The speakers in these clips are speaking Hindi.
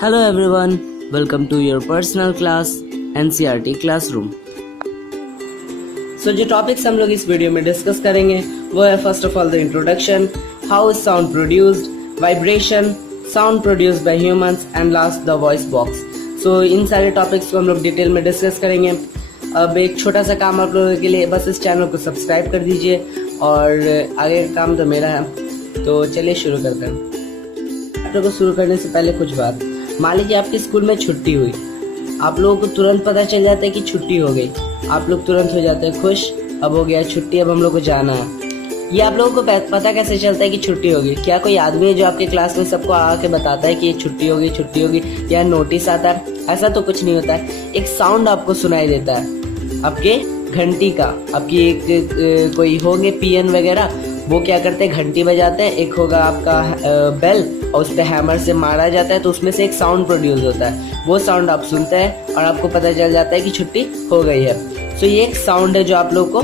Hello everyone, welcome to your personal class NCERT classroom. जो टॉपिक्स हम लोग इस वीडियो में डिस्कस करेंगे वो है first of all the introduction, how is sound produced, vibration, sound produced by humans and last the voice box. So इन सारे टॉपिक्स को हम लोग डिटेल में डिस्कस करेंगे। अब एक छोटा सा काम आप लोगों के लिए, बस इस चैनल को सब्सक्राइब कर दीजिए और आगे का काम तो मेरा है। तो चलिए शुरू करते हैं। चैप्टर को शुरू करने से पहले कुछ बात, मान लीजिए आपके स्कूल में छुट्टी हुई, आप लोगों को तुरंत पता चल जाता है कि छुट्टी हो गई, आप लोग तुरंत हो जाते हैं खुश, अब हो गया छुट्टी, अब हम लोग को जाना है। ये आप लोगों को पता कैसे चलता है कि छुट्टी होगी? क्या कोई आदमी है जो आपके क्लास में सबको आके बताता है कि ये छुट्टी होगी, छुट्टी होगी, या नोटिस आता है? ऐसा तो कुछ नहीं होता है। एक साउंड आपको सुनाई देता है आपके घंटी का, आपकी एक कोई होंगे पीएन वगैरह, वो क्या करते हैं, घंटी बजाते हैं। एक होगा आपका बेल और उस पर हैमर से मारा जाता है, तो उसमें से एक साउंड प्रोड्यूस होता है। वो साउंड आप सुनते हैं और आपको पता चल जाता है कि छुट्टी हो गई है। सो ये एक साउंड है जो आप लोग को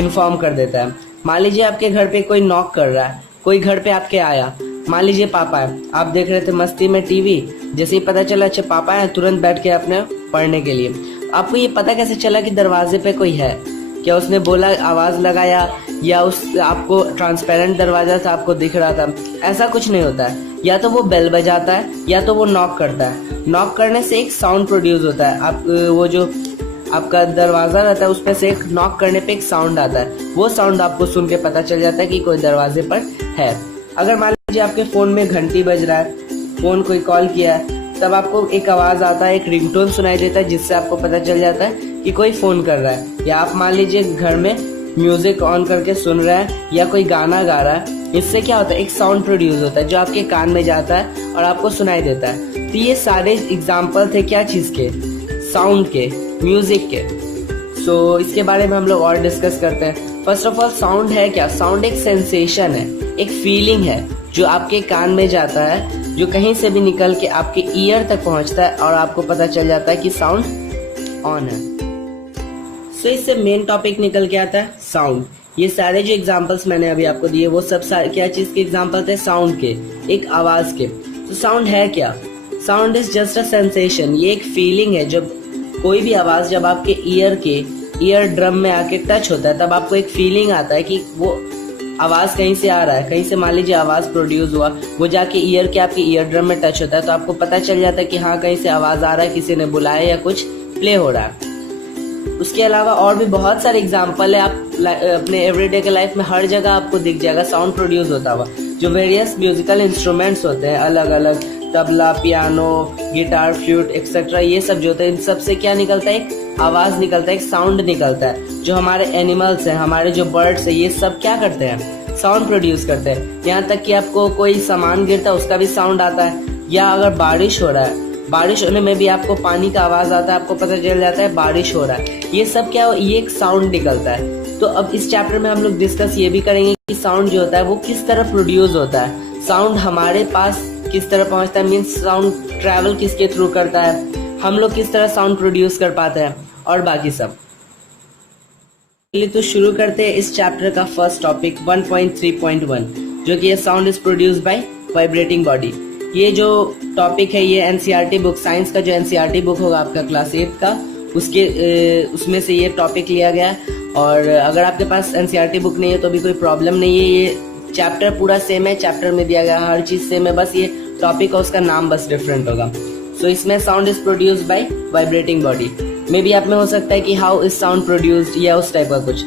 इन्फॉर्म कर देता है। मान लीजिए आपके घर पे कोई नॉक कर रहा है, कोई घर पे आपके आया, मान लीजिए पापा है, आप देख रहे थे मस्ती में टीवी, जैसे ही पता चला अच्छा पापा है, तुरंत बैठ के आपने पढ़ने के लिए। आपको ये पता कैसे चला कि दरवाजे पे कोई है? क्या उसने बोला, आवाज लगाया, या उस आपको ट्रांसपेरेंट दरवाजा था, आपको दिख रहा था? ऐसा कुछ नहीं होता है। या तो वो बेल बजाता है या तो वो नॉक करता है। नॉक करने से एक साउंड प्रोड्यूस होता है। आप वो जो आपका दरवाजा रहता है उसमें से एक नॉक करने पे एक साउंड आता है, वो साउंड आपको सुन के पता चल जाता है कि कोई दरवाजे पर है। अगर मान लीजिए आपके फोन में घंटी बज रहा है, फोन कोई कॉल किया है, तब आपको एक आवाज आता है, एक रिंगटोन सुनाई देता है, जिससे आपको पता चल जाता है कि कोई फोन कर रहा है। या आप मान लीजिए घर में म्यूजिक ऑन करके सुन रहा है या कोई गाना गा रहा है, इससे क्या होता है, एक साउंड प्रोड्यूस होता है जो आपके कान में जाता है और आपको सुनाई देता है। तो ये सारे एग्जाम्पल थे क्या चीज के? साउंड के, म्यूजिक के। सो इसके बारे में हम लोग और डिस्कस करते हैं। फर्स्ट ऑफ ऑल साउंड है क्या? साउंड एक सेंसेशन है, एक फीलिंग है जो आपके कान में जाता है, जो कहीं से भी निकल के आपके ईयर तक पहुंचता है और आपको पता चल जाता है कि साउंड ऑन है। सो इससे मेन टॉपिक निकल के आता है साउंड। ये सारे जो एग्जांपल्स मैंने अभी आपको दिए वो सब सारे क्या चीज के एग्जांपल थे? साउंड के, एक आवाज के। तो साउंड है क्या? Sound is just a sensation. ये एक फीलिंग है। जब कोई भी आवाज जब आपके ईयर ड्रम में आके टच होता है, तब आपको एक फीलिंग आता है कि वो आवाज कहीं से आ रहा है, कहीं से मान लीजिए आवाज प्रोड्यूस हुआ, वो जाके ईयर के आपके ईयर ड्रम में टच होता है, तो आपको पता चल जाता है कि हाँ कहीं से आवाज आ रहा है, किसी ने बुलाया या कुछ प्ले हो रहा है। उसके अलावा और भी बहुत सारे एग्जाम्पल है। आप अपने एवरीडे के लाइफ में हर जगह आपको दिख जाएगा साउंड प्रोड्यूस होता हुआ। जो वेरियस म्यूजिकल इंस्ट्रूमेंट्स होते हैं अलग अलग, tabla, piano, guitar, flute etcetera, ये सब जो होते हैं, इन सब से क्या निकलता है? एक आवाज निकलता है, एक साउंड निकलता है। जो हमारे एनिमल्स हैं, हमारे जो बर्ड्स हैं, ये सब क्या करते हैं? साउंड प्रोड्यूस करते हैं। यहाँ तक कि आपको कोई सामान गिरता है उसका भी साउंड आता है, या अगर बारिश हो रहा है, बारिश होने में भी आपको पानी का आवाज आता है, आपको पता चल जाता है बारिश हो रहा है। ये सब क्या, ये एक साउंड निकलता है। तो अब इस चैप्टर में हम लोग डिस्कस ये भी करेंगे कि साउंड जो होता है वो किस तरह प्रोड्यूस होता है, साउंड हमारे पास किस तरह पहुंचता है, मीन्स साउंड ट्रैवल किसके थ्रू करता है, हम लोग किस तरह साउंड प्रोड्यूस कर पाते हैं, और बाकी सब। तो शुरू करते हैं इस चैप्टर का फर्स्ट टॉपिक 1.3.1, जो कि sound is produced by vibrating body. ये जो टॉपिक है ये एनसीईआरटी बुक, साइंस का जो एनसीईआरटी बुक होगा आपका क्लास 8 का, उसमें से ये टॉपिक लिया गया है। और अगर आपके पास एनसीईआरटी बुक नहीं है तो भी कोई प्रॉब्लम नहीं है, ये चैप्टर पूरा सेम है, चैप्टर में दिया गया हर चीज सेम है, बस ये टॉपिक का उसका नाम बस डिफरेंट होगा। सो इसमें sound is produced by vibrating body. May be आप में हो सकता है कि हाउ इज साउंड प्रोड्यूस्ड या उस टाइप का कुछ।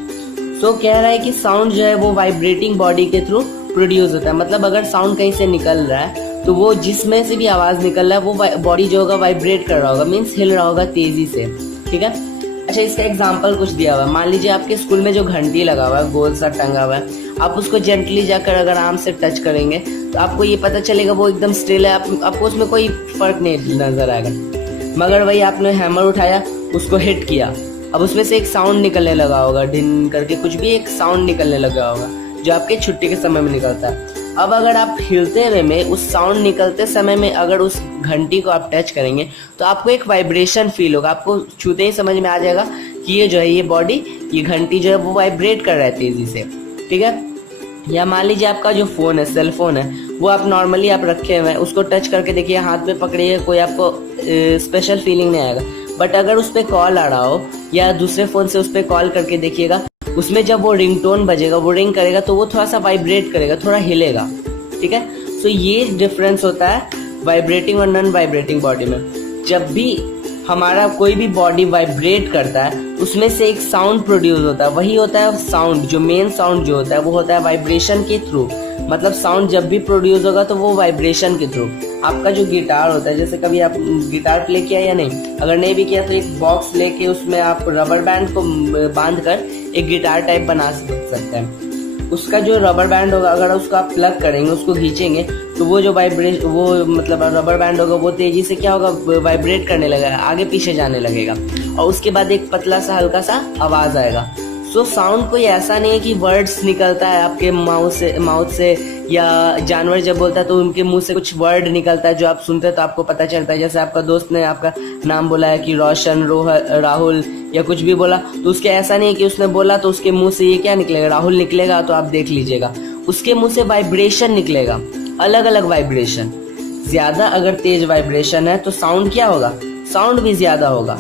सो कह रहा है कि साउंड जो है वो वाइब्रेटिंग बॉडी के थ्रू प्रोड्यूस होता है। मतलब अगर साउंड कहीं से निकल रहा है तो वो जिसमें से भी आवाज निकल रहा है वो बॉडी जो होगा वाइब्रेट कर रहा होगा, मीन्स हिल रहा होगा तेजी से। ठीक है। अच्छा, इसका एग्जांपल कुछ दिया हुआ है। मान लीजिए आपके स्कूल में जो घंटी लगा हुआ है, गोल सा टंगा हुआ है, आप उसको जेंटली जाकर अगर आराम से टच करेंगे तो आपको ये पता चलेगा वो एकदम स्टिल है, आपको उसमें कोई फर्क नहीं नजर आएगा। मगर वही आपने हैमर उठाया, उसको हिट किया, अब उसमें से एक साउंड निकलने लगा होगा, ढिन करके कुछ भी एक साउंड निकलने लगा होगा, जो आपके छुट्टी के समय में निकलता है। अब अगर आप हिलते हुए में उस साउंड निकलते समय में अगर उस घंटी को आप टच करेंगे तो आपको एक वाइब्रेशन फील होगा, आपको छूते ही समझ में आ जाएगा कि ये जो है ये बॉडी, ये घंटी जो है वो वाइब्रेट कर रहा है तेजी से। ठीक है। या मान लीजिए आपका जो फ़ोन है, सेल फोन है, वो आप नॉर्मली आप रखे हुए हैं, उसको टच करके देखिए, हाथ में पकड़िए, कोई आपको स्पेशल फीलिंग नहीं आएगा। बट अगर उस पर कॉल आ रहा हो या दूसरे फ़ोन से उस पर कॉल करके देखिएगा, उसमें जब वो रिंगटोन बजेगा, वो रिंग करेगा, तो वो थोड़ा सा वाइब्रेट करेगा, थोड़ा हिलेगा। ठीक है, सो ये डिफरेंस होता है वाइब्रेटिंग और नॉन वाइब्रेटिंग बॉडी में। जब भी हमारा कोई भी बॉडी वाइब्रेट करता है, उसमें से एक साउंड प्रोड्यूस होता है, वही होता है साउंड। जो मेन साउंड जो होता है वो होता है वाइब्रेशन के थ्रू। मतलब साउंड जब भी प्रोड्यूस होगा तो वो वाइब्रेशन के थ्रू। आपका जो गिटार होता है, जैसे कभी आप गिटार प्ले किया या नहीं, अगर नहीं भी किया तो एक बॉक्स लेके उसमें आप रबर बैंड को बांध कर एक गिटार टाइप बना सकते हैं। उसका जो रबर बैंड होगा, अगर उसको आप प्लग करेंगे, उसको खींचेंगे, तो वो जो मतलब रबर बैंड होगा, वो तेजी से क्या होगा, वाइब्रेट करने लगेगा, आगे पीछे जाने लगेगा, और उसके बाद एक पतला सा हल्का सा आवाज आएगा। सो साउंड कोई ऐसा नहीं है कि वर्ड्स निकलता है आपके माउथ से या जानवर जब बोलता है तो उनके मुंह से कुछ वर्ड निकलता है जो आप सुनते हैं तो आपको पता चलता है। जैसे आपका दोस्त ने आपका नाम बोला है कि रोशन, राहुल या कुछ भी बोला, तो उसके ऐसा नहीं है कि उसने बोला तो उसके मुंह से ये क्या निकलेगा, राहुल निकलेगा, तो आप देख लीजिएगा उसके मुंह से वाइब्रेशन निकलेगा, अलग अलग वाइब्रेशन। ज्यादा अगर तेज वाइब्रेशन है तो साउंड क्या होगा, साउंड भी ज्यादा होगा,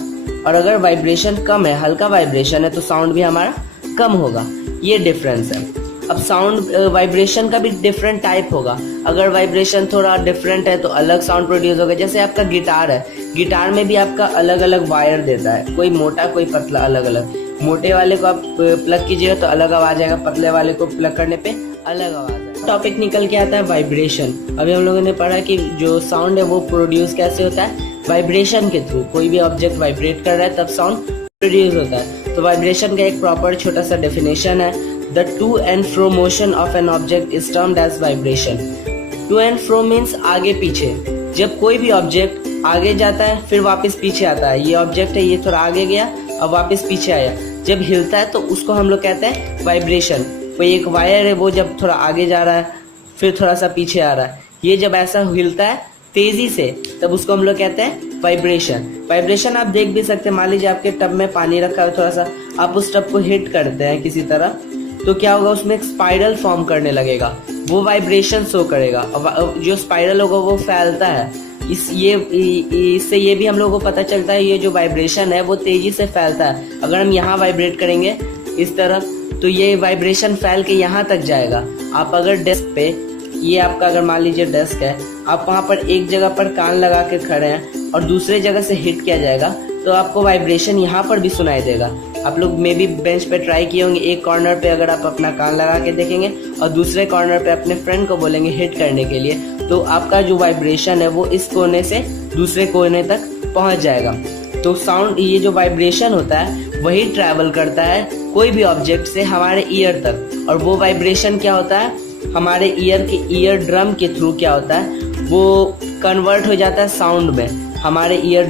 और अगर वाइब्रेशन कम है, हल्का वाइब्रेशन है, तो साउंड भी हमारा कम होगा। ये डिफरेंस है। अब साउंड वाइब्रेशन का भी डिफरेंट टाइप होगा। अगर वाइब्रेशन थोड़ा डिफरेंट है तो अलग साउंड प्रोड्यूस होगा। जैसे आपका गिटार है, गिटार में भी आपका अलग अलग वायर देता है, कोई मोटा कोई पतला, अलग अलग। मोटे वाले को आप प्लग कीजिएगा तो अलग आवाज आएगा, पतले वाले को प्लग करने पे अलग आवाज आएगा। टॉपिक निकल के आता है वाइब्रेशन। अभी हम लोगों ने पढ़ा कि जो साउंड है वो प्रोड्यूस कैसे होता है, वाइब्रेशन के थ्रू। कोई भी ऑब्जेक्ट वाइब्रेट कर रहा है तब साउंड प्रोड्यूस होता है। तो वाइब्रेशन का एक प्रॉपर छोटा सा डेफिनेशन है, the to and fro motion of an object is termed as vibration. To and fro means आगे पीछे। जब कोई भी ऑब्जेक्ट आगे जाता है फिर वापस पीछे आता है, ये ऑब्जेक्ट है, ये थोड़ा आगे गया अब वापस पीछे आया, जब हिलता है तो उसको हम लोग कहते हैं वाइब्रेशन। कोई एक वायर है वो जब थोड़ा आगे जा रहा है फिर थोड़ा सा पीछे आ रहा है, ये जब ऐसा हिलता है तेजी से तब उसको हम लोग कहते हैं वाइब्रेशन। वाइब्रेशन आप देख भी सकते हैं, मान लीजिए आपके टब में पानी रखा है, थोड़ा सा आप उस टब को हिट करते हैं किसी तरह, तो क्या होगा, उसमें एक स्पाइरल फॉर्म करने लगेगा, वो वाइब्रेशन शो करेगा। जो स्पाइरल होगा वो फैलता है। इससे ये भी हम लोगों को पता चलता है ये जो वाइब्रेशन है वो तेजी से फैलता है। अगर हम यहाँ वाइब्रेट करेंगे इस तरफ तो ये वाइब्रेशन फैल के यहाँ तक जाएगा। आप अगर डेस्क पे, ये आपका अगर मान लीजिए डेस्क है, आप वहाँ पर एक जगह पर कान लगा के खड़े हैं और दूसरे जगह से हिट किया जाएगा तो आपको वाइब्रेशन यहाँ पर भी सुनाई देगा। आप लोग मे बी बेंच पे ट्राई किए होंगे, एक कॉर्नर पे अगर आप अपना कान लगा के देखेंगे और दूसरे कॉर्नर पे अपने फ्रेंड को बोलेंगे हिट करने के लिए, तो आपका जो वाइब्रेशन है वो इस कोने से दूसरे कोने तक पहुंच जाएगा। तो साउंड, ये जो वाइब्रेशन होता है वही ट्रैवल करता है कोई भी ऑब्जेक्ट से हमारे ईयर तक, और वो वाइब्रेशन क्या होता है, हमारे ईयर ड्रम के थ्रू क्या होता है, वो कन्वर्ट हो जाता है साउंड में। हमारे ईयर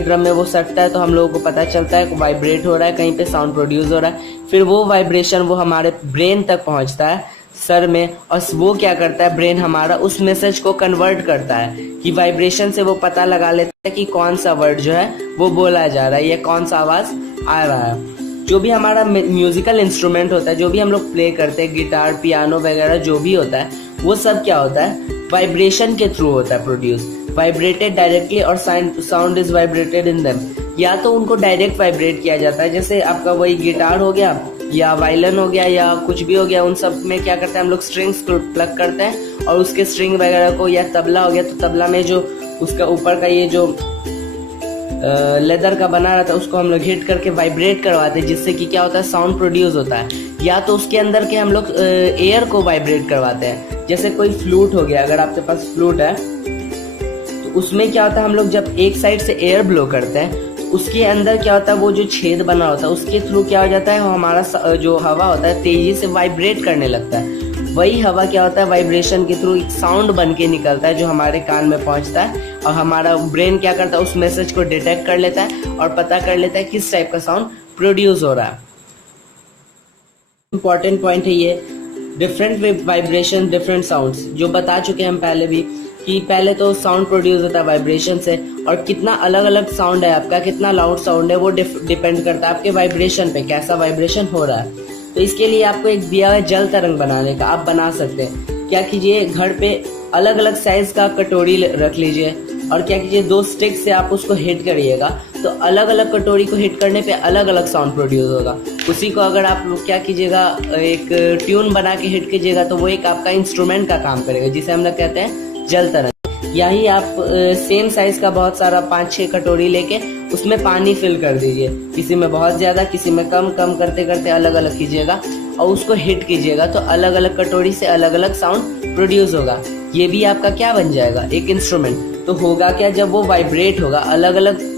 ड्रम में वो सटता है तो हम लोगों को पता चलता है वाइब्रेट हो रहा है, कहीं पे साउंड प्रोड्यूस हो रहा है। फिर वो वाइब्रेशन वो हमारे ब्रेन तक पहुंचता है सर में, और वो क्या करता है, ब्रेन हमारा उस मैसेज को कन्वर्ट करता है कि वाइब्रेशन से वो पता लगा लेता है कि कौन सा वर्ड जो है वो बोला जा रहा है या कौन सा आवाज आ रहा है। जो भी हमारा म्यूजिकल इंस्ट्रूमेंट होता है, जो भी हम लोग प्ले करते हैं, गिटार, पियानो वगैरह जो भी होता है, वो सब क्या होता है, वाइब्रेशन के थ्रू होता है प्रोड्यूस। वाइब्रेटेड डायरेक्टली और sound is vibrated in them. या तो उनको डायरेक्ट वाइब्रेट किया जाता है, जैसे आपका वही गिटार हो गया या वायलिन हो गया या कुछ भी हो गया, उन सब में क्या करते हैं हम लोग, स्ट्रिंग्स को प्लग करते हैं और उसके स्ट्रिंग वगैरह को, या तबला हो गया तो तबला में जो उसका ऊपर का ये जो लेदर का बना रहता है उसको हम लोग हिट करके वाइब्रेट करवाते हैं, जिससे कि क्या होता है, साउंड प्रोड्यूस होता है। या तो उसके अंदर के हम लोग एयर को वाइब्रेट करवाते हैं, जैसे कोई फ्लूट हो गया, अगर आपके पास फ्लूट है तो उसमें क्या होता है, हम लोग जब एक साइड से एयर ब्लो करते हैं उसके अंदर क्या होता है, वो जो छेद बना होता है उसके थ्रू क्या हो जाता है, हमारा जो हवा होता है तेजी से वाइब्रेट करने लगता है। वही हवा क्या होता है, वाइब्रेशन के थ्रू एक साउंड बन के निकलता है जो हमारे कान में पहुंचता है, और हमारा ब्रेन क्या करता है, उस मैसेज को डिटेक्ट कर लेता है और पता कर लेता है किस टाइप का साउंड प्रोड्यूस हो रहा है। इंपॉर्टेंट पॉइंट है ये, डिफरेंट वाइब्रेशन डिफरेंट साउंड्स, जो बता चुके हैं हम पहले भी कि पहले तो साउंड प्रोड्यूस होता है वाइब्रेशन से, और कितना अलग अलग साउंड है आपका, कितना लाउड साउंड है, वो डिपेंड करता है आपके वाइब्रेशन पे, कैसा वाइब्रेशन हो रहा है। तो इसके लिए आपको एक दिया हुआ जल तरंग बनाने का आप बना सकते हैं। क्या कीजिए, घर पे अलग अलग साइज का कटोरी रख लीजिए और क्या कीजिए 2 स्टिक से आप उसको हिट करिएगा, तो अलग अलग कटोरी को हिट करने पे अलग अलग साउंड प्रोड्यूस होगा। उसी को अगर आप क्या कीजिएगा, एक ट्यून बना के हिट कीजिएगा, तो वो एक आपका इंस्ट्रूमेंट का काम करेगा, जिसे हम लोग कहते हैं जल तरंग। यही आप सेम साइज का बहुत सारा 5-6 कटोरी लेके उसमें पानी फिल कर दीजिए, किसी में बहुत ज्यादा, किसी में कम कम करते करते अलग अलग कीजिएगा और उसको हिट कीजिएगा, तो अलग अलग कटोरी से अलग अलग साउंड प्रोड्यूस होगा। ये भी आपका क्या बन जाएगा, एक इंस्ट्रूमेंट। तो होगा क्या, जब वो वाइब्रेट होगा अलग अलग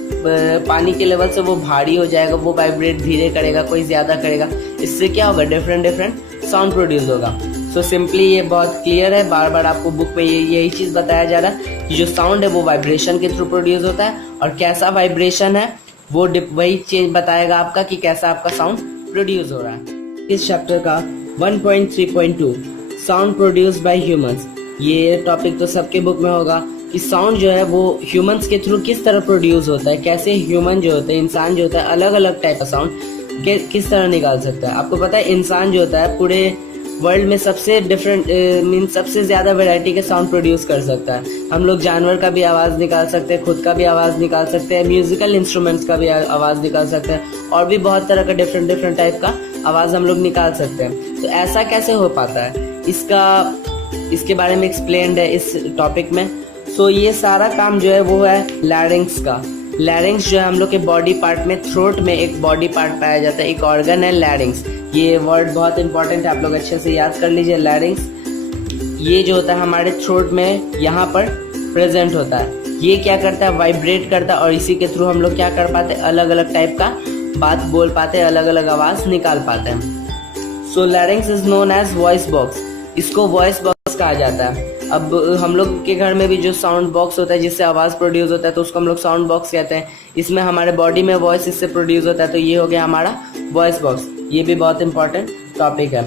पानी के लेवल से वो भारी हो जाएगा, वो वाइब्रेट धीरे करेगा, कोई ज्यादा करेगा, इससे क्या होगा, डिफरेंट डिफरेंट साउंड प्रोड्यूस होगा। सो सिंपली ये बहुत क्लियर है, बार बार आपको बुक में यही चीज बताया जा रहा है कि जो साउंड है वो वाइब्रेशन के थ्रू प्रोड्यूस होता है, और कैसा वाइब्रेशन है वो वही चीज बताएगा आपका कि कैसा आपका साउंड प्रोड्यूस हो रहा है। इस चैप्टर का 1.3.2 साउंड प्रोड्यूस्ड बाय ह्यूमंस, ये टॉपिक तो सबके बुक में होगा कि साउंड जो है वो ह्यूमंस के थ्रू किस तरह प्रोड्यूस होता है, कैसे ह्यूमन जो होते हैं, इंसान जो होता है, अलग अलग टाइप का साउंड किस तरह निकाल सकता है। आपको पता है इंसान जो होता है पूरे वर्ल्ड में सबसे डिफरेंट सबसे ज्यादा वैरायटी के साउंड प्रोड्यूस कर सकता है। हम लोग जानवर का भी आवाज निकाल सकते हैं, खुद का भी आवाज निकाल सकते हैं, म्यूजिकल इंस्ट्रूमेंट्स का भी आवाज निकाल सकते हैं, और भी बहुत तरह का डिफरेंट डिफरेंट टाइप का आवाज हम लोग निकाल सकते हैं। तो ऐसा कैसे हो पाता है, इसके बारे में एक्सप्लेन्ड है इस टॉपिक में। सो ये सारा काम जो है वो है लैरिंग्स का। लैरिंग्स जो है हम लोग के बॉडी पार्ट में, थ्रोट में एक बॉडी पार्ट पाया जाता है, एक ऑर्गन है लैरिंग्स। ये वर्ड बहुत इंपॉर्टेंट है, आप लोग अच्छे से याद कर लीजिए। लैरिंग्स ये जो होता है हमारे थ्रोट में यहाँ पर प्रेजेंट होता है। ये क्या करता है, वाइब्रेट करता है, और इसी के थ्रू हम लोग क्या कर पाते हैं, अलग अलग टाइप का बात बोल पाते हैं, अलग अलग आवाज निकाल पाते हैं। So larynx is known as voice box, इसको वॉइस बॉक्स कहा जाता है। अब हम लोग के घर में भी जो साउंड बॉक्स होता है जिससे आवाज प्रोड्यूस होता है, तो उसको हम लोग साउंड बॉक्स कहते हैं। इसमें हमारे बॉडी में वॉइस इससे प्रोड्यूस होता है, तो ये हो गया हमारा वॉइस बॉक्स। ये भी बहुत इंपॉर्टेंट टॉपिक है।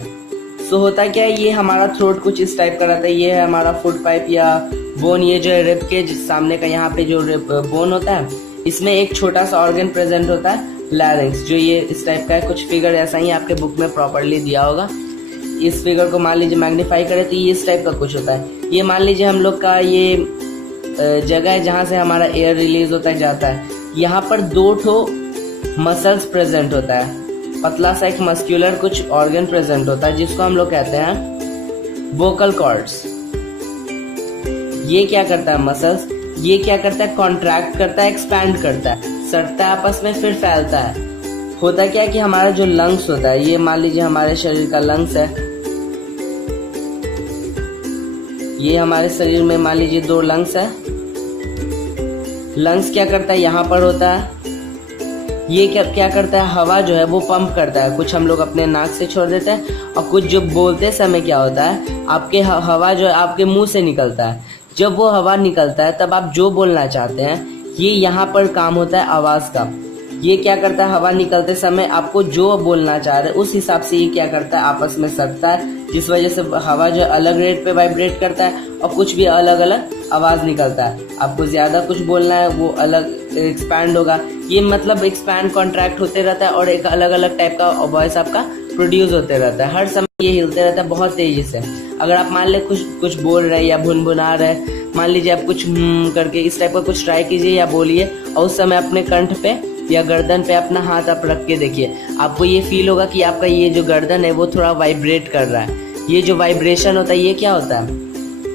सो होता क्या है, ये हमारा थ्रोट कुछ इस टाइप का रहता है। ये है हमारा फुट पाइप या बोन, ये जो है रिब के सामने का यहाँ पे जो बोन होता है, इसमें एक छोटा सा ऑर्गन प्रेजेंट होता है लैरिंग्स, जो ये इस टाइप का है। कुछ फिगर ऐसा ही आपके बुक में प्रॉपरली दिया होगा। इस फिगर को मान लीजिए मैग्नीफाई करें तो ये इस टाइप का कुछ होता है। ये मान लीजिए हम लोग का ये जगह है जहाँ से हमारा एयर रिलीज होता है जाता है। यहाँ पर 2 ठो मसल्स प्रेजेंट होता है, पतला सा एक मस्क्यूलर कुछ ऑर्गन प्रेजेंट होता है, जिसको हम लोग कहते हैं वोकल कॉर्ड्स। ये क्या करता है, मसल्स, ये क्या करता है, कॉन्ट्रैक्ट करता है, एक्सपैंड करता है, सटता है आपस में, फिर फैलता है। होता क्या है कि हमारा जो लंग्स होता है, ये मान लीजिए हमारे शरीर का लंग्स है, ये हमारे शरीर में मान लीजिए 2 लंग्स है। लंग्स क्या करता है, यहाँ पर होता है। ये क्या करता है, हवा जो है वो पंप करता है, कुछ हम लोग अपने नाक से छोड़ देते हैं, और कुछ जो बोलते समय क्या होता है, आपके हवा जो है आपके मुंह से निकलता है। जब वो हवा निकलता है तब आप जो बोलना चाहते हैं, ये यहाँ पर काम होता है आवाज का। ये क्या करता है, हवा निकलते समय आपको जो बोलना चाह रहे उस हिसाब से ये क्या करता है, आपस में सटता है, जिस वजह से हवा जो अलग रेट पे वाइब्रेट करता है, और कुछ भी अलग अलग आवाज निकलता है। आपको ज्यादा कुछ बोलना है वो अलग एक्सपैंड होगा। ये मतलब एक्सपैंड कॉन्ट्रैक्ट होते रहता है, और एक अलग अलग टाइप का वॉइस आपका प्रोड्यूस होते रहता है। हर समय ये हिलते रहता है बहुत तेजी से। अगर आप मान ले कुछ बोल रहे या भुनभुना रहे, मान लीजिए आप कुछ करके इस टाइप का कुछ ट्राई कीजिए या बोलिए, और उस समय अपने कंठ पे या गर्दन पे अपना हाथ आप रख के देखिए, आपको ये फील होगा कि आपका ये जो गर्दन है वो थोड़ा वाइब्रेट कर रहा है। ये जो वाइब्रेशन होता है ये क्या होता है,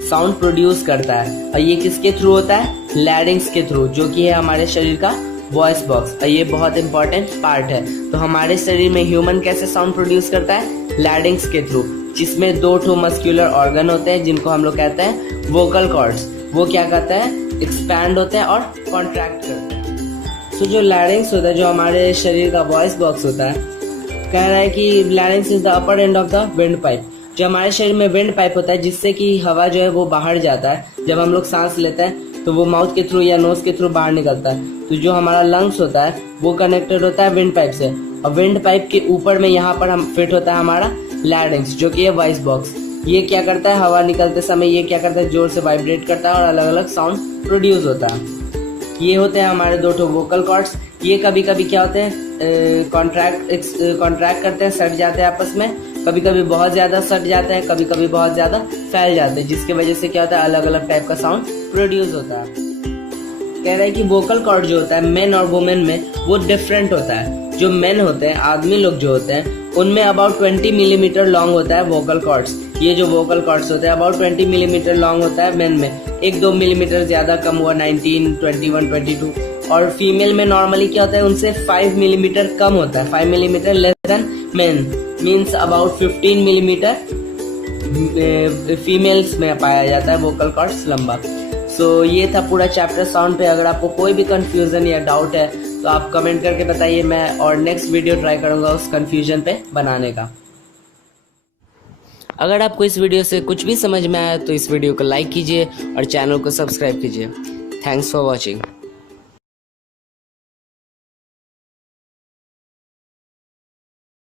साउंड प्रोड्यूस करता है। और ये किसके थ्रू होता है, लैरिंग्स के थ्रू, जो कि है हमारे शरीर का वॉइस बॉक्स। और ये बहुत इंपॉर्टेंट पार्ट है। तो हमारे शरीर में ह्यूमन कैसे साउंड प्रोड्यूस करता है, लैरिंग्स के थ्रू, जिसमें 2 ठो मस्क्यूलर ऑर्गन होते हैं जिनको हम लोग कहते हैं वोकल कॉर्ड्स। वो क्या करता है, एक्सपैंड होते हैं और कॉन्ट्रैक्ट करते हैं। तो जो लैरिंग्स होता है, जो हमारे शरीर का वॉइस बॉक्स होता है, कह रहा है कि लैरिंग्स is the upper end of the wind pipe. जो हमारे शरीर में विंड पाइप होता है, जिससे कि हवा जो है वो बाहर जाता है। जब हम लोग सांस लेते हैं तो वो माउथ के थ्रू या नोज के थ्रू बाहर निकलता है। तो जो हमारा लंग्स होता है वो कनेक्टेड होता है विंड पाइप से, और विंड पाइप के ऊपर में यहाँ पर हम फिट होता है हमारा लैरिंग्स, जो कि है वॉइस बॉक्स। ये क्या करता है, हवा निकलते समय ये क्या करता है, जोर से वाइब्रेट करता है और अलग अलग साउंड प्रोड्यूस होता है। ये होते हैं हमारे 2 ठो वोकल कॉर्ड्स। ये कभी कभी क्या होते हैं, कॉन्ट्रैक्ट करते हैं, सट जाते हैं आपस में, कभी कभी बहुत ज़्यादा सट जाते हैं, कभी कभी बहुत ज़्यादा फैल जाते हैं, जिसकी वजह से क्या होता है, अलग अलग टाइप का साउंड प्रोड्यूस होता है। कह रहे हैं कि वोकल कॉर्ड जो होता है मेन और वुमेन में वो डिफरेंट होता है। जो मेन होते हैं, आदमी लोग जो होते हैं, उनमें अबाउट 20 मिलीमीटर लॉन्ग होता है वोकल कॉर्ड्स। ये जो वोकल कॉर्ड्स होते हैं अबाउट 20 मिलीमीटर लॉन्ग होता है मेन में, 1-2 मिलीमीटर ज़्यादा कम हुआ 19, 21, 22। और फीमेल में नॉर्मली क्या होता है, उनसे 5 मिलीमीटर कम होता है, 5 millimetre less than main, means about 15 millimetre females में पाया जाता है वोकल कॉर्ड्स लंबा। सो ये था पूरा चैप्टर साउंड पे। अगर आपको कोई भी कंफ्यूजन या डाउट है तो आप कमेंट करके बताइए, मैं और नेक्स्ट वीडियो ट्राई करूँगा उस कंफ्यूजन पे बनाने का। अगर आपको इस वीडियो से कुछ भी समझ में आया तो इस वीडियो को लाइक कीजिए और चैनल को सब्सक्राइब कीजिए। Thanks for watching.